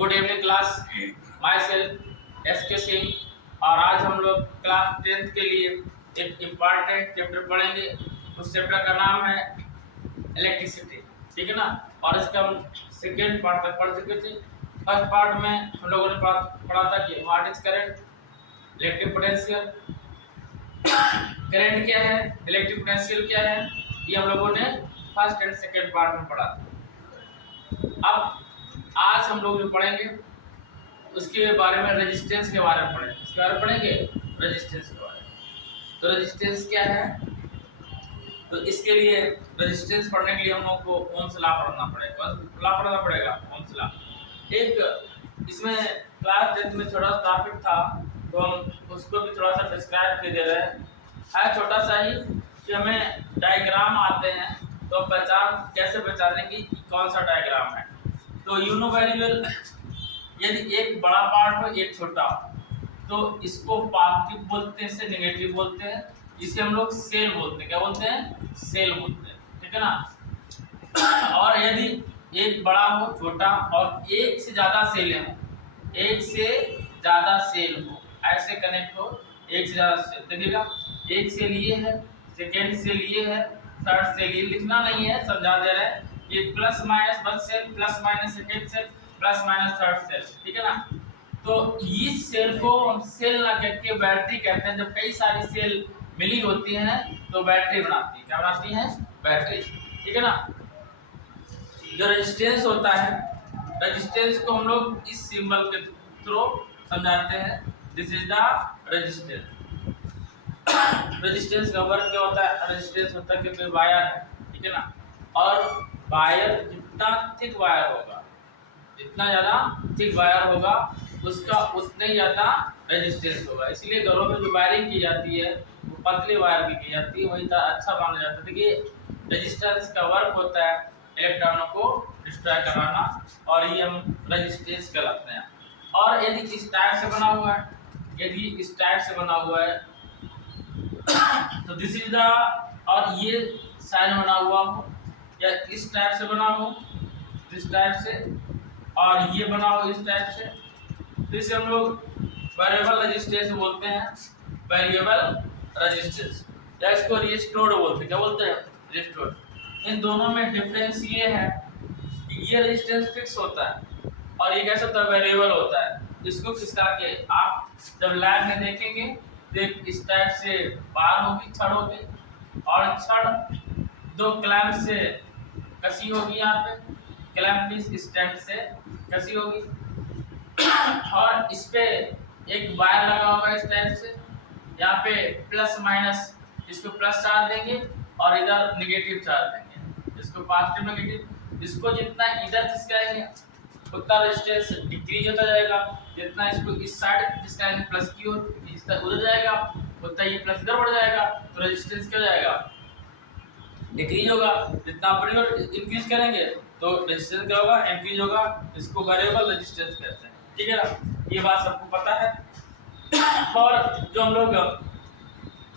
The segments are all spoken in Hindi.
Good evening class. My self S के सिंह और आज हम लोग क्लास 10th के लिए एक इम्पॉर्टेंट चैप्टर पढ़ेंगे। उस चैप्टर का नाम है इलेक्ट्रिसिटी, ठीक है ना। और इसका हम सेकेंड पार्ट तक पढ़ चुके थे। फर्स्ट पार्ट में हम लोगों ने पढ़ा था कि what is current, electric potential, current क्या है, इलेक्ट्रिक पोटेंशियल क्या है, ये हम लोगों ने फर्स्ट एंड सेकेंड पार्ट में पढ़ा था। अब आज हम लोग जो पढ़ेंगे उसके बारे में रेजिस्टेंस के बारे में पढ़ेंगे। इसके बारे में पढ़ेंगे रेजिस्टेंस के बारे में। तो रेजिस्टेंस क्या है, तो इसके लिए रेजिस्टेंस पढ़ने के लिए हम लोग को ओम्स लॉ पढ़ना पड़ेगा। ओम्स लॉ एक इसमें क्लास 10 में छोटा सा टॉपिक था, तो हम उसको भी थोड़ा सा डिस्क्राइब कर दे रहे हैं। छोटा सा ही कि हमें डायग्राम आते हैं तो कैसे पहचानें कि कौन सा डायग्राम है। तो यू नो वेरी वेल, यदि एक बड़ा पार्ट हो एक छोटा तो इसको पॉजिटिव बोलते हैं, इसे नेगेटिव बोलते हैं, इसे हम लोग सेल बोलते हैं। क्या बोलते हैं? सेल बोलते हैं, ठीक है ना। और यदि एक बड़ा हो छोटा और एक से ज़्यादा सेल हो, एक से ज़्यादा सेल हो, ऐसे कनेक्ट हो, एक से ज़्यादा सेल, देखिएगा एक सेल ये है, सेकेंड सेल ये है, थर्ड सेल ये, लिखना नहीं है, समझा दे रहे हैं। ये plus minus one cell, plus minus second cell, plus minus third cell, ठीक है ना। तो इस सेल को हम सेल ना कहकर बैटरी कहते हैं। जब कई सारी सेल मिली होती हैं तो बैटरी बनाती है। क्या बनाती है? बैटरी, ठीक है ना। जो रेजिस्टेंस होता है, रेजिस्टेंस को हम लोग इस सिंबल के थ्रू समझाते हैं। This is the resistance. Resistance का वर्क क्या होता है? रेजिस्टेंस होता है कि कोई वायर है, ठीक है ना, और वायर जितना थिक वायर होगा, जितना ज़्यादा थिक वायर होगा उसका उतने ही ज़्यादा रेजिस्टेंस होगा। इसलिए घरों में जो वायरिंग की जाती है वो पतले वायर की जाती है, वही अच्छा माना जाता है। देखिए रेजिस्टेंस का वर्क होता है इलेक्ट्रॉनों को डिस्ट्रॉय कराना, और ये हम रेजिस्टेंस कहलाते हैं। और यदि इस टाइप से बना हुआ है, यदि इस टाइप से बना हुआ है तो दिस इज द, और ये साइन बना हुआ हो या इस टाइप से बना हो, इस टाइप से, और ये बना हो इस टाइप से, तो इसे हम लोग वेरिएबल रेजिस्टेंस बोलते हैं। वेरिएबल रेजिस्टेंस या इसको रिस्टोर्ड बोलते हैं। क्या बोलते हैं? रिस्टोर्ड। इन दोनों में डिफरेंस ये है कि ये रेजिस्टेंस फिक्स होता है और ये कैसा होता है? वेरिएबल होता है। इसको किसका के आप जब लैब में देखेंगे तो इस टाइप से बार होगी, छड़ होगी, और छड़ दो क्लैंप से कसी होगी, यहाँ पे क्लैंप इस स्टैंड से कसी होगी, और इस पे एक वायर लगा होगा इस टाइप से। यहाँ पे प्लस माइनस, इसको प्लस चार्ज देंगे और इधर नेगेटिव चार्ज देंगे, इसको पॉजिटिव नेगेटिव। इसको जितना इधर खिसकाएंगे उतना रेजिस्टेंस डिक्रीज होता जाएगा, जितना इसको इस साइड खिसकाएंगे प्लस की ओर उधर जाएगा, उतना ये प्लस इधर बढ़ जाएगा, तो रेजिस्टेंस क्या हो जाएगा? डिक्रीज होगा। जितना अपनी ओर इंक्रीज करेंगे तो रेजिस्टेंस क्या होगा? इंक्रीज होगा। इसको वेरिएबल रेजिस्टेंस कहते हैं, ठीक है ना। ये बात सबको पता है। और जो हम लोग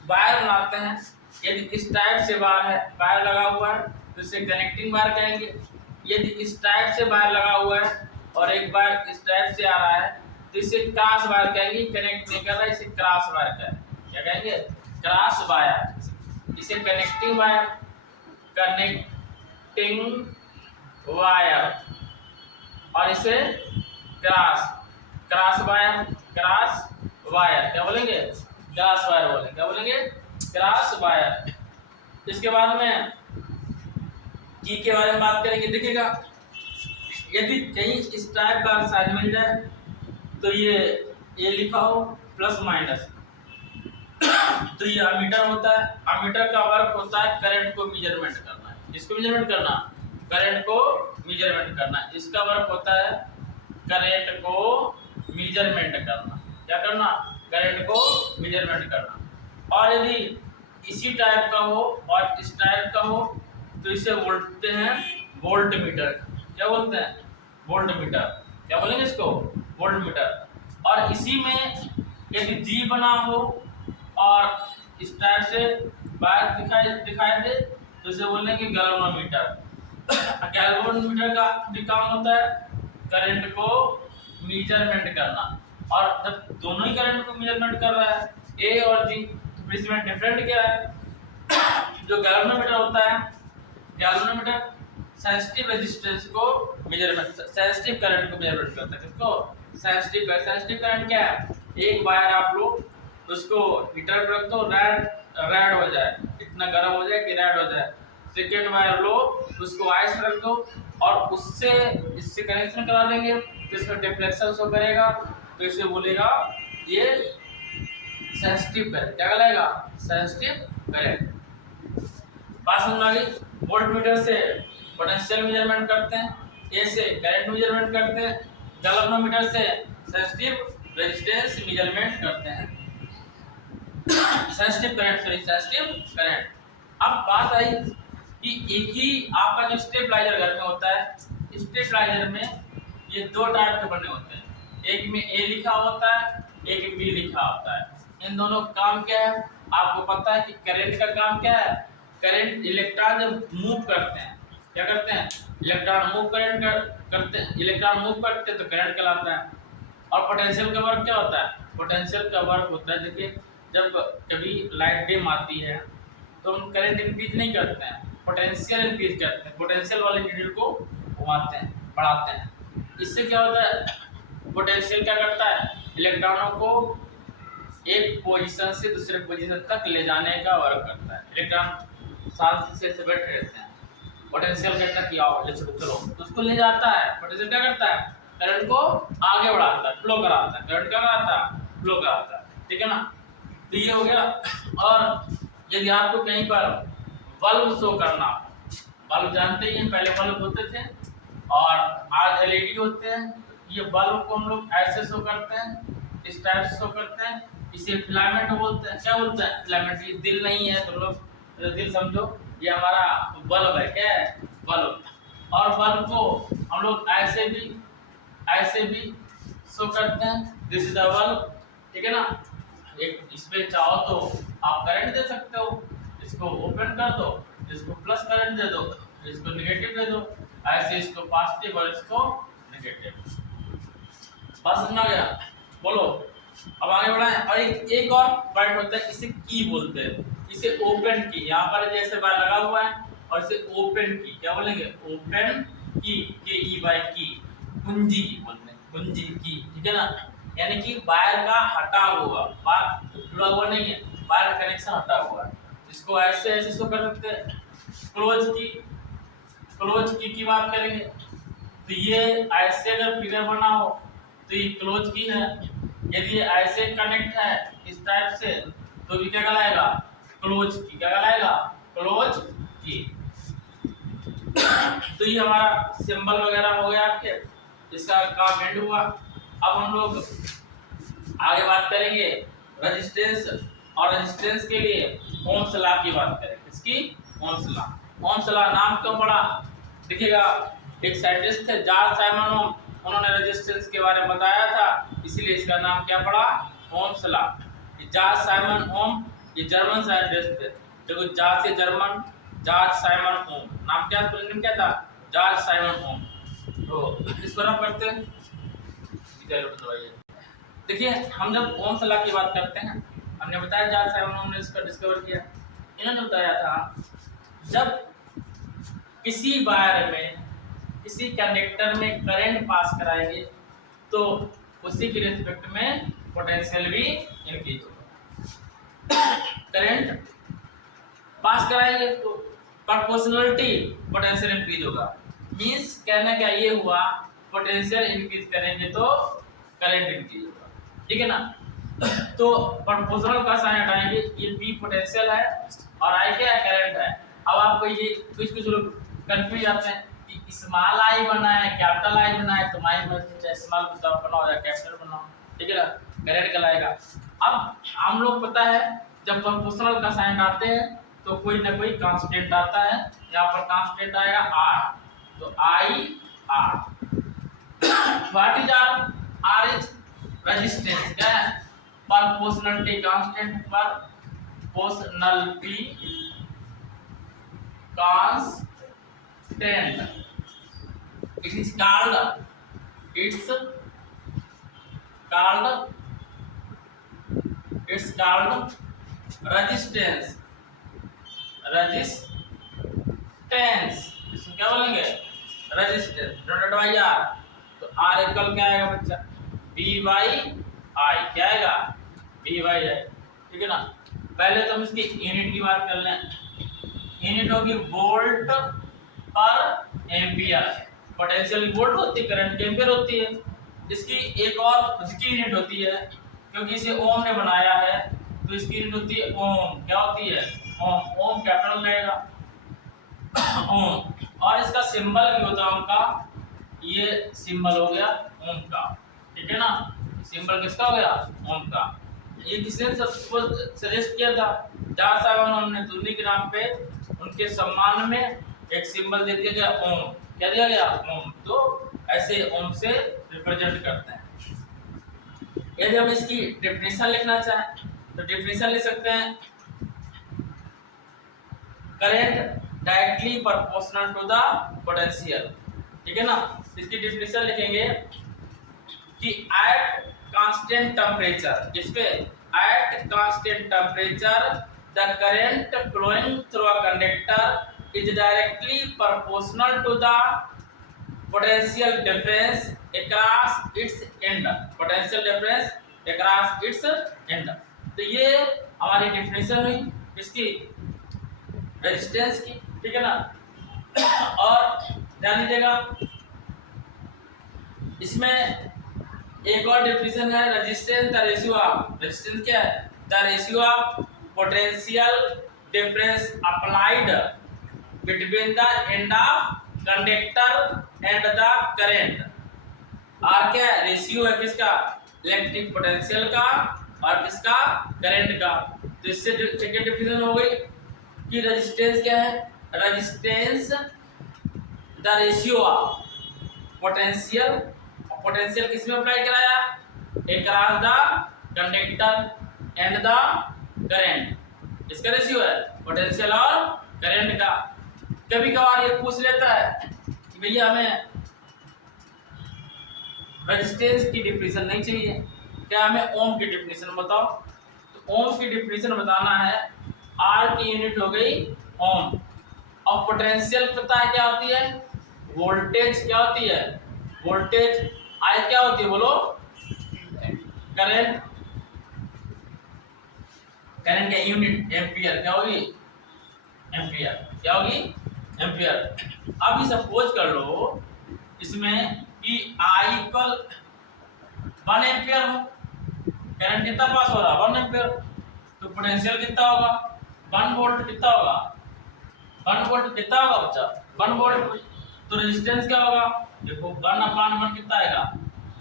वायर बनाते हैं, यदि इस टाइप से वायर लगा हुआ है तो इसे कनेक्टिंग वायर कहेंगे। यदि इस टाइप से वायर लगा हुआ है और एक वायर इस टाइप से आ रहा है तो इसे क्रॉस वायर कहेंगे। कनेक्ट नहीं कर रहा है, इसे क्रॉस वायर कहेंगे। क्या कहेंगे? Cross wire. इसे कनेक्टिंग वायर, कनेक्टिंग वायर, और इसे क्रॉस वायर, क्रॉस वायर क्या बोलेंगे? क्रॉस वायर बोलेंगे। क्या बोलेंगे? Cross wire. इसके बाद में की के बारे में बात करेंगे। देखिएगा यदि कहीं इस टाइप का साइन मिल जाए तो ये लिखा हो प्लस माइनस, तो ये अमीटर होता है। अमीटर का वर्क होता है करंट को मेजरमेंट करना। इसको मेजरमेंट करना, करंट को मेजरमेंट करना। इसका वर्क होता है करंट को मेजरमेंट करना। क्या करना? करंट को मेजरमेंट करना। और यदि इसी टाइप का हो और इस टाइप का हो तो इसे बोलते हैं वोल्ट मीटर। क्या बोलते हैं? Volt meter. क्या बोलेंगे इसको? Volt meter. और इसी में यदि जी बना हो और इस टाइप से वायर दिखाई दे तो इसे बोलेंगे गैल्वेनोमीटर। गैल्वेनोमीटर का भी काम होता है करंट को मेजरमेंट करना। और जब दोनों ही करंट को मेजरमेंट कर रहा है ए और जी, तो इसमें डिफरेंट क्या है? जो गैल्वेनोमीटर होता है, गैल्वेनोमीटर सेंसिटिव रेजिस्टेंस को मेजरमेंट, सेंसिटिव करंट को मेजरमेंट करता है। किसको? सेंसिटिव करंट क्या है? एक वायर आप लोग उसको हीटर पर रख दो, रेड हो जाए, इतना गर्म हो जाए कि रेड हो जाए। सेकेंड वायर लो, उसको आइस रख दो और उससे इससे कनेक्शन करा देंगे, तो इसमें डिफ्लेक्शन शो करेगा, तो इसे बोलेगा ये सेंसिटिव करंट। क्या कहलाएगा? Sensitive current. बात समझ आ गई? वोल्टमीटर से पोटेंशियल मेजरमेंट करते हैं, ए से करंट मेजरमेंट करते हैं, गैल्वेनोमीटर से सेंसिटिव रेजिस्टेंस मेजरमेंट करते हैं। Sensitive current. अब बात आई कि एक ही आपका जो स्टेबलाइजर घर में होता है, स्टेबलाइजर में ये दो टाइप के बने होते हैं, एक में ए लिखा होता है, एक में बी लिखा होता है। इन दोनों का काम क्या है? आपको पता है कि करंट का काम क्या है? करंट, इलेक्ट्रॉन जब मूव करते हैं, क्या करते हैं? इलेक्ट्रॉन मूव करते हैं, इलेक्ट्रॉन मूव करते हैं तो करंट कहलाता है। और पोटेंशियल का वर्क क्या होता है? पोटेंशियल का वर्क होता है, देखिए जब कभी लाइट डिम आती है तो हम करंट इंक्रीज नहीं करते हैं, पोटेंशियल इंक्रीज करते हैं, पोटेंशियल वाले नीडल को घुमाते हैं, बढ़ाते हैं। इससे क्या होता है? पोटेंशियल क्या करता है? इलेक्ट्रॉनों को एक पोजीशन से दूसरे पोजीशन तक ले जाने का वर्क करता है। इलेक्ट्रॉन शांति से बैठे रहते हैं, पोटेंशियल कहता है कि आओ ले चलो, तो उसको ले जाता है। पोटेंशियल क्या करता है? करंट को आगे बढ़ाता है, फ्लो कराता है। करंट क्या कराता है? फ्लो कराता है। ठीक है ना? तो ये हो गया। और यदि आपको कहीं पर बल्ब शो करना, बल्ब जानते ही हैं, पहले बल्ब होते थे और आज एलईडी होते हैं। ये बल्ब को हम लोग ऐसे शो करते हैं, इस टाइप से शो करते हैं, इसे फिलामेंट बोलते हैं। क्या बोलते हैं? फिलामेंट। ये दिल नहीं है, तो लोग दिल समझो, ये हमारा बल्ब है। क्या है? बल्ब। और बल्ब को हम लोग ऐसे भी शो करते हैं, दिस इज द बल्ब। ठीक है ना? एक इसमें चाहो तो आप करंट दे सकते हो, इसको ओपन कर दो, इसको प्लस करंट दे दो, इसको नेगेटिव दे दो, ऐसे इसको पॉजिटिव और इसको नेगेटिव। बात समझ में आ गया? बोलो, अब आगे बढ़ाएं। और एक और पॉइंट होता है, इसे की बोलते हैं, इसे ओपन की। यहाँ पर जैसे बार लगा हुआ है और इसे ओपन की क्या बोलेंगे? ओपन की, के ई बाय की, कुंजी की बोलते हैं, कुंजी की। ठीक है ना? यानी कि वायर का हटा हुआ, वायर जुड़ा हुआ नहीं है, वायर का कनेक्शन हटा हुआ है। इसको ऐसे ऐसे शो कर सकते हैं। क्लोज की बात करेंगे तो ये ऐसे अगर फिगर बना हो तो ये क्लोज की है। यदि ये ऐसे कनेक्ट है इस टाइप से तो भी क्या कहलाएगा? क्लोज की। क्या कहलाएगा? क्लोज की। तो ये हमारा सिंबल वगैरह हो गया आपके, इसका काम एंड हुआ। अब हम लोग आगे बात करेंगे रेजिस्टेंस, और रेजिस्टेंस के लिए ओम्स लॉ की बात करेंगे। इसकी ओम्स लॉ। ओम्स लॉ नाम क्यों पड़ा? देखिएगा, एक साइंटिस्ट थे जॉर्ज साइमन ओम, उन्होंने रेजिस्टेंस के बारे में बताया था, इसीलिए इसका नाम क्या पड़ा? Ohm's law. जॉर्ज साइमन ओम ये जर्मन साइंटिस्ट थे, जो जॉर्ज से जर्मन, जॉर्ज साइमन ओम। नाम क्या था? जॉर्ज साइमन ओम। तो इसको रफ करते हैं। देखिए, हम जब ओम्स लॉ की बात करते हैं, हमने बताया जॉर्ज साइमन ओम ने इसका डिस्कवर किया। इन्होंने बताया था जब किसी वायर में, किसी कंडक्टर में करंट पास कराएंगे तो उसी के रिस्पेक्ट में पोटेंशियल भी इंक्रीज होगा। करंट पास कराएंगे तो प्रोपोर्शनलिटी पोटेंशियल इंक्रीज होगा। मींस कहने का ये हुआ, पोटेंशियल इंक्रीज करेंगे तो करंट इंक्रीज होगा। ठीक है ना? तो प्रोपोर्शनल का साइन हटाएंगे, ये बी पोटेंशियल है और आई क्या है? करंट है। अब आपको ये कुछ लोग कंफ्यूज आते हैं कि स्मॉल आई बना है, कैपिटल आई बना है, तो माई में स्मॉल बनाओ या कैपिटल बनाओ। ठीक है ना? करंट कहलाएगा। अब हम लोग पता है जब प्रोपोर्शनल का साइन आते हैं तो कोई ना कोई कांस्टेंट आता है। यहाँ पर कांस्टेंट आएगा आर, तो I R. What is R? R is resistance. क्या है? Proportionality constant, proportionality constant. It is called its called resistance. इसको क्या बोलेंगे? Resistance divided by R. तो आर इक्वल क्या आएगा बच्चा? V by I. क्या आएगा? V by I. ठीक है ना। पहले तो हम इसकी यूनिट की बात कर लें। यूनिट होगी वोल्ट पर एम्पियर। पोटेंशियल की वोल्ट होती है, करंट की एम्पियर होती है। इसकी एक और खुद की यूनिट होती है, क्योंकि इसे ओम ने बनाया है तो इसकी यूनिट होती है ओम। क्या होती है? ओम। ओम कैपिटल रहेगा ओम। और इसका सिंबल भी होता है ओम का। ये सिंबल हो गया ओम का। ठीक है ना। सिंबल किसका हो गया? ओम का। ये किसने सबको सजेस्ट किया था? जाट साहब। उन्होंने उन्हीं के नाम पे, उनके सम्मान में एक सिंबल दे दिया गया ओम। क्या दिया गया? ओम। तो ऐसे ओम से रिप्रेजेंट करते हैं। यदि हम इसकी डेफिनेशन लिखना चाहें तो डेफिनेशन लिख सकते हैं, current directly proportional to the potential. ठीक है ना। इसकी डेफिनेशन लिखेंगे कि एट कांस्टेंट टेम्परेचर, किस पे? At constant temperature the current flowing through a conductor is directly proportional to the potential difference across its end. Potential difference across its end. तो ये हमारी डेफिनेशन हुई इसकी, रेजिस्टेंस की। ठीक है ना। और ध्यान दीजिएगा, इसमें एक और डेफिनेशन है resistance the ratio of. Resistance क्या है? The ratio of potential difference applied between the end of conductor and the current. R क्या है? रेशियो है किसका? इलेक्ट्रिक पोटेंशियल का और किसका? करंट का। तो इससे सेकंड डेफिनेशन हो गई कि रेजिस्टेंस क्या है? Resistance the ratio of potential. Potential किस में अप्लाई कराया? Across the conductor and the current. इसका रेशियो है पोटेंशियल और करंट का। कभी कभार ये पूछ लेता है कि भैया हमें रेजिस्टेंस की डेफिनेशन नहीं चाहिए, क्या हमें ओम की डेफिनेशन बताओ। तो ओम की डेफिनेशन बताना है। आर की यूनिट हो गई ओम। और पोटेंशियल पता है क्या होती है? वोल्टेज। क्या होती है? वोल्टेज। आई क्या होती है? बोलो। करंट। करंट का यूनिट एम्पियर। क्या होगी? एम्पियर। क्या होगी? एम्पियर। अब ये सपोज कर लो इसमें कि आई इक्वल 1 एम्पियर हो। करंट कितना पास हो रहा? 1 एम्पियर। तो पोटेंशियल कितना होगा? 1 वोल्ट। कितना होगा? 1 वोल्ट कितना होगा बच्चा? 1 वोल्ट। तो रेजिस्टेंस क्या होगा? देखो 1/1 कितना आएगा?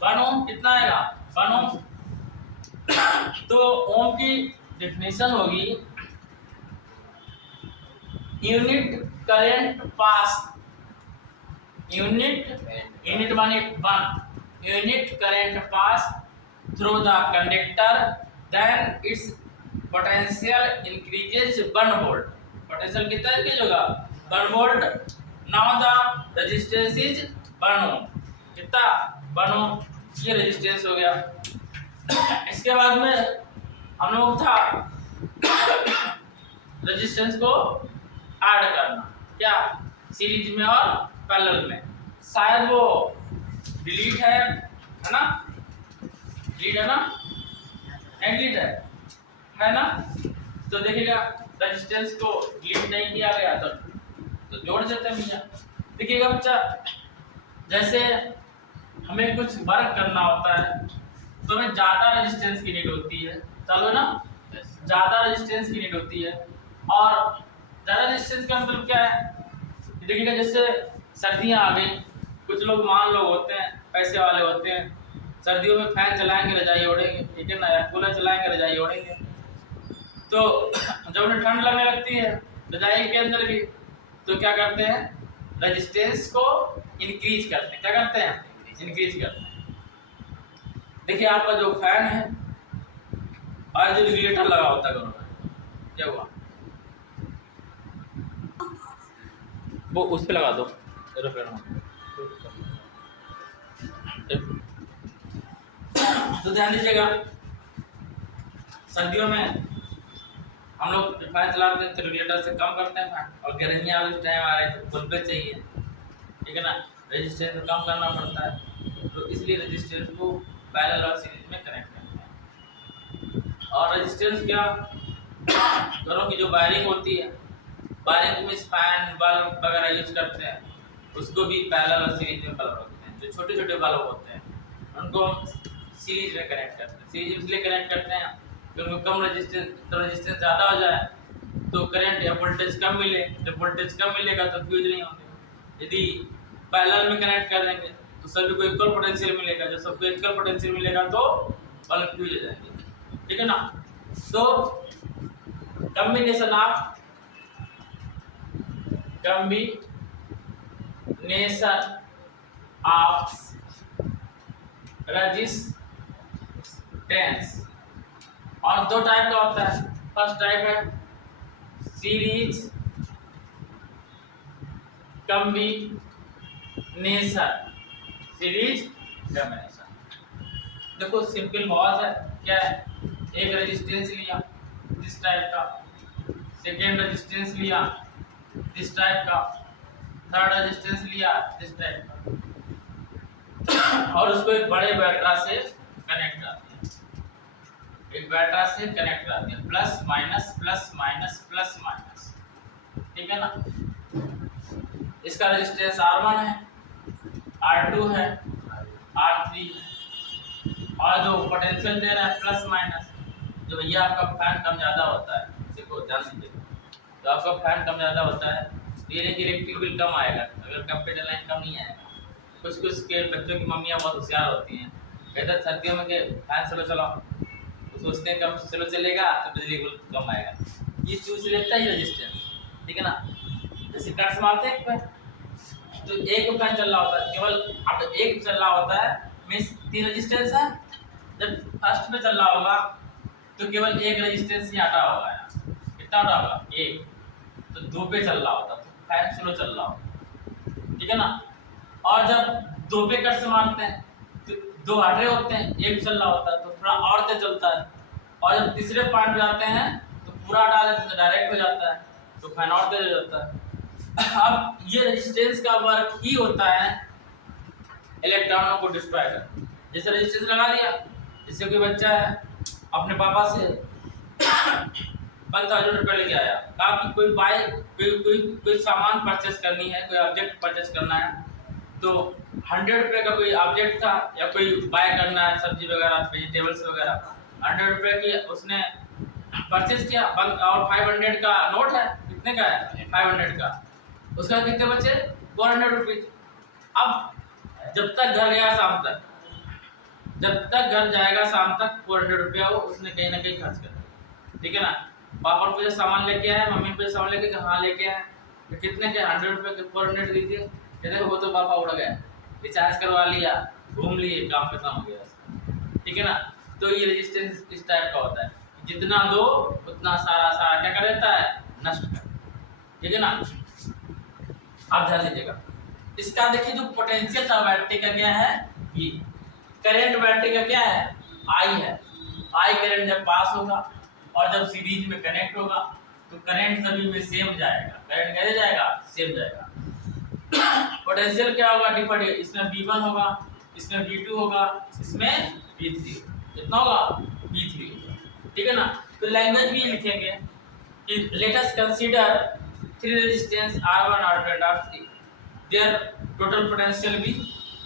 1 ओम। कितना आएगा? 1 ओम। तो ओम की डेफिनेशन होगी यूनिट करंट पास। यूनिट माने 1। Unit current pass through the conductor, then its potential increases 1 volt. Potential कितना इंक्रीज होगा? 1 volt. Now the resistance is 1 ohm. कितना? 1 ओम। ये रेजिस्टेंस हो गया। इसके बाद में हम लोग था रेजिस्टेंस को ऐड करना। क्या? सीरीज में और पैरेलल में। शायद वो डिलीट है ना? डिलीट है ना? डिलीट है ना? तो देखिएगा रेजिस्टेंस को डिलीट नहीं किया गया तो जोड़ देते हैं भैया। देखिएगा बच्चा, जैसे हमें कुछ वर्क करना होता है तो हमें ज़्यादा रेजिस्टेंस की नीड होती है। चलो ना, ज़्यादा रेजिस्टेंस की नीड होती है। और ज़्यादा रेजिस्टेंस का मतलब क्या है? देखिएगा जैसे सर्दियाँ आ गई, कुछ लोग मान लोग होते हैं, पैसे वाले होते हैं, सर्दियों में फैन चलाएंगे रजाई ओढ़ेंगे। ठीक है ना। या कूलर चलाएंगे रजाई ओढ़ेंगे। तो जब उन्हें ठंड लगने लगती है रजाई के अंदर भी, तो क्या करते हैं? रेजिस्टेंस को इंक्रीज करते हैं। क्या करते हैं? इंक्रीज करते हैं। देखिए आपका जो फैन है और जो रेगुलेटर लगा होता है दोनों में, क्या हुआ? वो उस पे लगा दो एरोप्लेन। तो ध्यान दीजिएगा, सर्दियों में हम लोग फैन चलाते हैं तो रेडिएटर से कम करते हैं फैन, और गर्मियाँ उस टाइम आ रहे हैं तो बल्ब चाहिए, ठीक है ना, रेजिस्टेंस कम करना पड़ता है, तो इसलिए रेजिस्टेंस को पैरेलल और सीरीज में कनेक्ट करते हैं। और रेजिस्टेंस क्या, घरों की जो वायरिंग होती है, वायरिंग में फैन बल्ब वगैरह यूज करते हैं, उसको भी पैरेलल और सीरीज में बल्ब रखते हैं। जो छोटे छोटे बल्ब होते हैं उनको हम सीरीज में कनेक्ट करते हैं। सीरीज में इसलिए कनेक्ट करते हैं कि उनको कम रेजिस्टेंस ज़्यादा हो जाए तो करंट या वोल्टेज कम मिले, जब वोल्टेज कम मिलेगा तो फ्यूज नहीं होंगे। यदि पैरेलल में कनेक्ट कर देंगे तो सभी को इक्वल पोटेंशियल मिलेगा, जब सबको इक्वल पोटेंशियल मिलेगा तो बल्ब फ्यूज हो जाएंगे, ठीक है ना। तो कॉम्बिनेशन ऑफ रेजिस्टेंस, और दो टाइप का होता है। फर्स्ट टाइप है सीरीज कॉम्बिनेशन, सीरीज कॉम्बिनेशन। देखो सिंपल बहुत है, क्या है, एक रेजिस्टेंस लिया इस टाइप का, सेकेंड रेजिस्टेंस लिया इस टाइप का, थर्ड रेजिस्टेंस लिया इस टाइप का, और उसको एक बड़े बैटरा से कनेक्ट करते हैं। एक बैटरा से कनेक्ट करते हैं, plus minus plus minus plus minus, ठीक है ना। इसका रेजिस्टेंस R1 है, R2 है, R3 है, और जो पोटेंशियल दे रहा है प्लस माइनस, जो भैया आपका फैन कम ज़्यादा होता है, देखो ध्यान दीजिए, तो आपका फैन कम ज़्यादा होता है धीरे इलेक्ट्रिक बिल कम आएगा, अगर कंप्यूटर लाइन कम नहीं आएगा। कुछ कुछ के बच्चों की मम्मियाँ बहुत होशियार होती हैं, कहते हैं सर्दियों में के फैन स्लो चलाओ, तो सोचते हैं कम स्लो चलेगा तो बिजली बिल कम आएगा, ये चूज लेता है रेजिस्टेंस, ठीक है ना। जैसे कर्स मारते हैं एक तो एक फैन चल रहा होता है, केवल अब एक चल रहा होता है, मीन्स 3 रेजिस्टेंस है। जब फर्स्ट में चल रहा होगा तो केवल एक रेजिस्टेंस ही हटा होगा, कितना हटा होगा, एक, तो 2 पे चल रहा होता तो फैन स्लो चल रहा होगा, ठीक है ना। और जब 2 पे कट से मारते हैं तो 2 हटे होते हैं, एक चल रहा होता है तो थोड़ा और तेज चलता है, और जब तीसरे पॉइंट पे जाते हैं तो पूरा हटा देते हैं तो डायरेक्ट हो जाता है, तो फैन और तेज हो जाता है। अब ये रेजिस्टेंस का वर्क ही होता है इलेक्ट्रॉनों को डिस्ट्रॉय करना। जैसे रेजिस्टेंस लगा दिया, जैसे कोई बच्चा है अपने पापा से 1,000 रुपये लेके आया, कहा कि कोई बाइक कोई सामान परचेस करनी है, कोई ऑब्जेक्ट परचेस करना है, तो 100 रुपये का कोई ऑब्जेक्ट था या कोई बाय करना है, सब्जी वगैरह वेजिटेबल्स वगैरह, 100 रुपये की उसने परचेस किया, और 500 का नोट है, कितने का है, 500 का, उसका कितने बचे, 400 रुपीज। अब जब तक घर गया शाम तक, जब तक घर जाएगा शाम तक 400 रुपया वो उसने कहीं ना कहीं खर्च कर दिया, ठीक है ना। पापा पे सामान लेके आए, मम्मी पे सामान लेके हाँ लेके आए, तो कितने के 100 रुपये के 400 दीजिए, कहते वो तो पापा उड़ गए, रिचार्ज करवा लिया, घूम लिए, काम खत्म हो गया, ठीक है ना। तो ये रेजिस्टेंस इस टाइप का होता है, जितना दो उतना सारा क्या कर देता है, नष्ट कर, ठीक है ना। आप ध्यान दीजिएगा, इसका देखिए जो पोटेंशियल था बैटरी का क्या है, V, करंट बैटरी का क्या है, I है। I करंट जब पास होगा और जब सीरीज में कनेक्ट होगा तो करंट सभी में सेम जाएगा, करंट कैसे जाएगा, सेम जाएगा। पोटेंशियल क्या होगा, डिफरेंट, इसमें V1 होगा, इसमें V2 होगा, इसमें V3, कितना होगा, V3, ठीक है ना। तो लैंग्वेज भी लिखेंगे कि let us consider 3 resistance R1, R2 and R3, their total potential V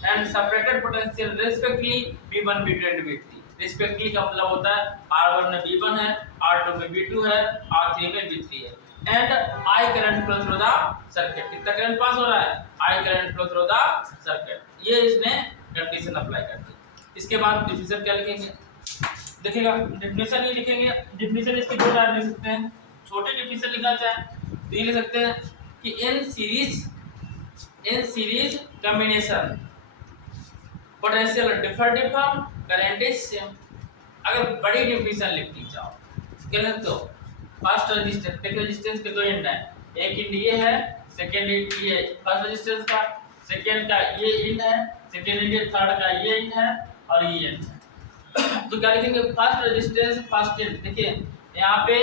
and separated potential respectively V1, V2 and V3। respectively का मतलब होता है R1 में V1 है, R2 में V2 है, R3 में V3 है, and I current flow through the circuit, कितना करंट पास हो रहा है, I current flow through the circuit, ये इसने कंडीशन अप्लाई कर दी। इसके बाद डिफिनेशन क्या लिखेंगे, देखिएगा डिफिनेशन ये लिखेंगे, डिफिनेशन इसके दो टाइप लिख सकते हैं, छोटे डिफिनेशन लिखना चाहे तो ये लिख सकते हैं कि in series combination potential differ current is same. अगर बड़ी डिफिनेशन लिखनी चाहो क्या लिखते हो, फर्स्ट रेजिस्टेंस, एक रेजिस्टेंस के दो एंड है, एक एंड ये है, सेकंड एंड ये, फर्स्ट रेजिस्टेंस का, सेकंड का ये एंड है, सेकंड एंड थर्ड का ये एंड है और ये एंड है। तो क्या लिखेंगे, फर्स्ट रेजिस्टेंस फर्स्ट एंड। देखिए यहाँ पे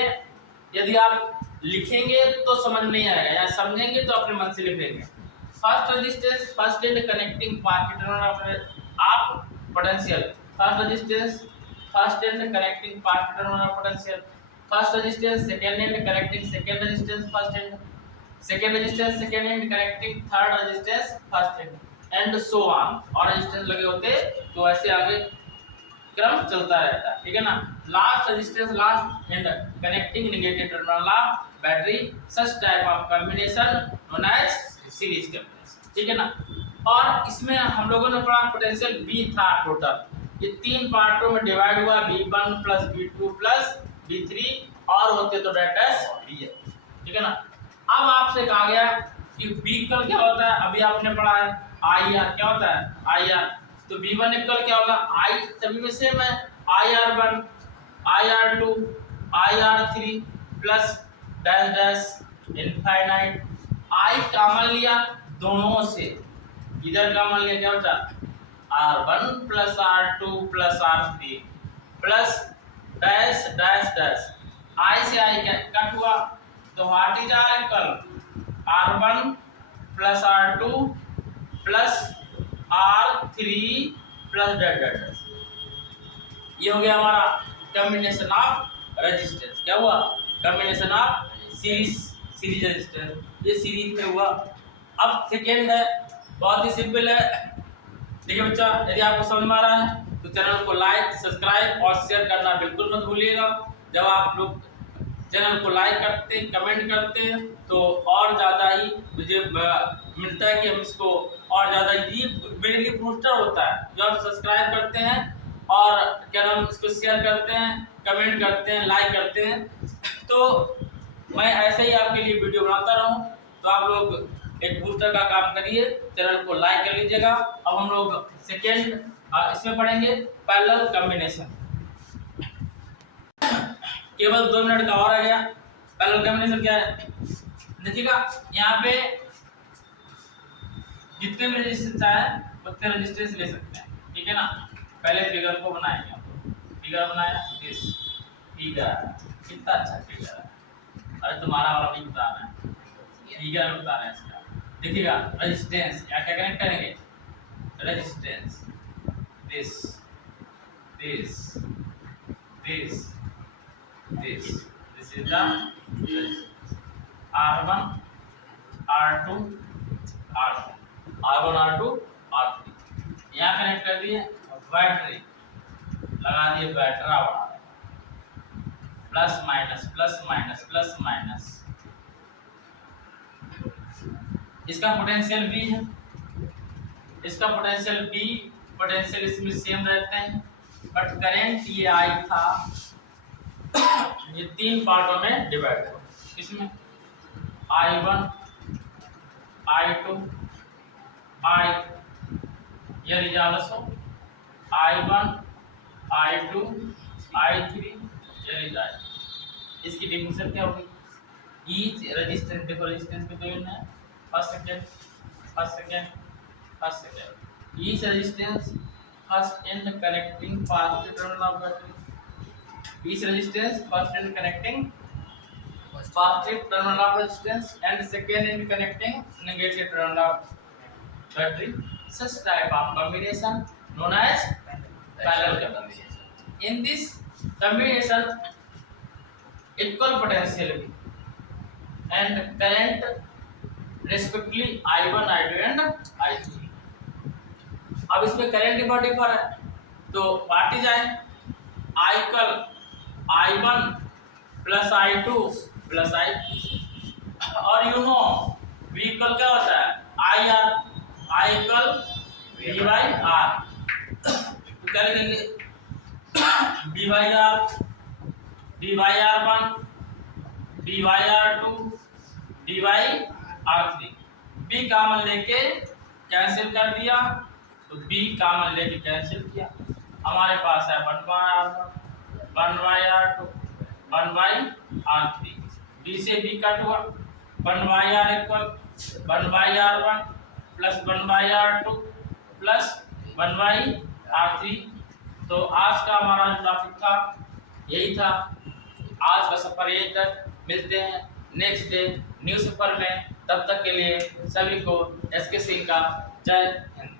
यदि आप लिखेंगे तो समझ नहीं आएगा, या समझेंगे तो अपने मन से लिख लेंगे। First resistance first and connecting part of potential, first resistance first and connecting part of potential, first resistance second and connecting second resistance first and, second resistance second and connecting third resistance first and so on. और रेजिस्टेंस लगे होते तो ऐसे आगे क्रम चलता रहता है, ठीक है ना। Last resistance last end connecting negative terminal of battery, such type of combination known as series combination, ठीक है ना। और इसमें हम लोगों ने पढ़ा पोटेंशियल बी था टोटल, ये 3 पार्टों में डिवाइड हुआ, B1 plus B2 plus B3 और होते तो डेट एज B है, ठीक है ना। अब आपसे कहा गया कि B इक्वल क्या होता है, अभी आपने पढ़ा है IR क्या होता है IR, तो B1 इक्वल क्या होगा I, सभी में सेम है, IR1 IR2 IR3 plus dash dash infinite. I common लिया दोनों से, इधर कॉमन लिया क्या होता R1 plus R2 plus R3 plus dash dash dash, I से I कट हुआ तो what is R equal R1 plus R2 plus R3 plus dash dash. ये हो गया हमारा कॉम्बिनेशन ऑफ रेजिस्टेंस, क्या हुआ कॉम्बिनेशन ऑफ सीरीज रेजिस्टेंस, ये सीरीज में हुआ। अब सेकेंड है, बहुत ही सिंपल है। देखिए बच्चा, यदि आपको समझ में आ रहा है तो चैनल को लाइक सब्सक्राइब और शेयर करना बिल्कुल मत भूलिएगा। जब आप लोग चैनल को लाइक करते हैं कमेंट करते हैं तो और ज़्यादा ही मुझे मिलता है कि हम इसको और ज़्यादा, ये मेरे लिए बूस्टर होता है। जो आप सब्सक्राइब करते हैं और क्या नाम इसको शेयर करते हैं कमेंट करते हैं लाइक करते हैं, तो मैं ऐसे ही आपके लिए वीडियो बनाता रहूं। तो आप लोग एक बूस्टर का काम करिए, चैनल को लाइक कर लीजिएगा। अब हम लोग सेकेंड इसमें पढ़ेंगे पैरेलल कॉम्बिनेशन। केवल 2 मिनट का और आ गया। पैरेलल कॉम्बिनेशन क्या है, देखिएगा यहाँ पे जितने भी रेजिस्टेंस आए उतने रेजिस्टेंस ले सकते हैं, ठीक है ना। पहले फिगर को बनाएंगे, फिगर बनाया, दिस फिगर कितना अच्छा फिगर है, अरे तुम्हारा वाला नहीं बता रहा है, फिगर बता रहा है इसका। देखिएगा रेजिस्टेंस यहाँ क्या कनेक्ट करेंगे, resistance this this this this is the R1 R2 R1 R2 R3 यहाँ कनेक्ट कर दिए। बैटरी लगा दिए, बैटरा बना plus minus plus minus plus minus. इसका पोटेंशियल B है, इसका पोटेंशियल B, पोटेंशियल इसमें सेम रहते हैं, बट करंट ये I था, ये 3 पार्टों में डिवाइड हुआ। इसमें I1 I2 I, ये रिजल्ट्स हो I1 I2 I3, ये रिजल्ट। इसकी डेफिनेशन क्या होगी, ईच रेजिस्टेंस, देखो रेजिस्टेंस के 2 यूनिट है, first second first second first second. Each resistance first and connecting positive terminal of battery, each resistance first and connecting positive terminal of resistance and second and connecting negative terminal of battery, such type of combination known as parallel combination. In this combination equal potential and current respectively I1 I2 and I3। अब इसमें करंट डिफर है तो what is I equal I1 plus I2 plus I3, और यू नो V इक्वल क्या होता है I equal V by R। तो क्या लिखेंगे V by R, V by R1, V by R2, V by R3। B common लेके कैंसिल कर दिया तो B कॉमन लेके कैंसिल किया, हमारे पास है 1 by R1 1 by R2 1 by R3। B से B कट हुआ, 1 by R equal 1 by R1 plus 1 by R2 plus 1 by R3 तो आज का हमारा जो टॉपिक था यही था। आज का सफ़र यही तक, मिलते हैं नेक्स्ट डे न्यू सफ़र में। तब तक के लिए सभी को SK सिंह का जय हिंद।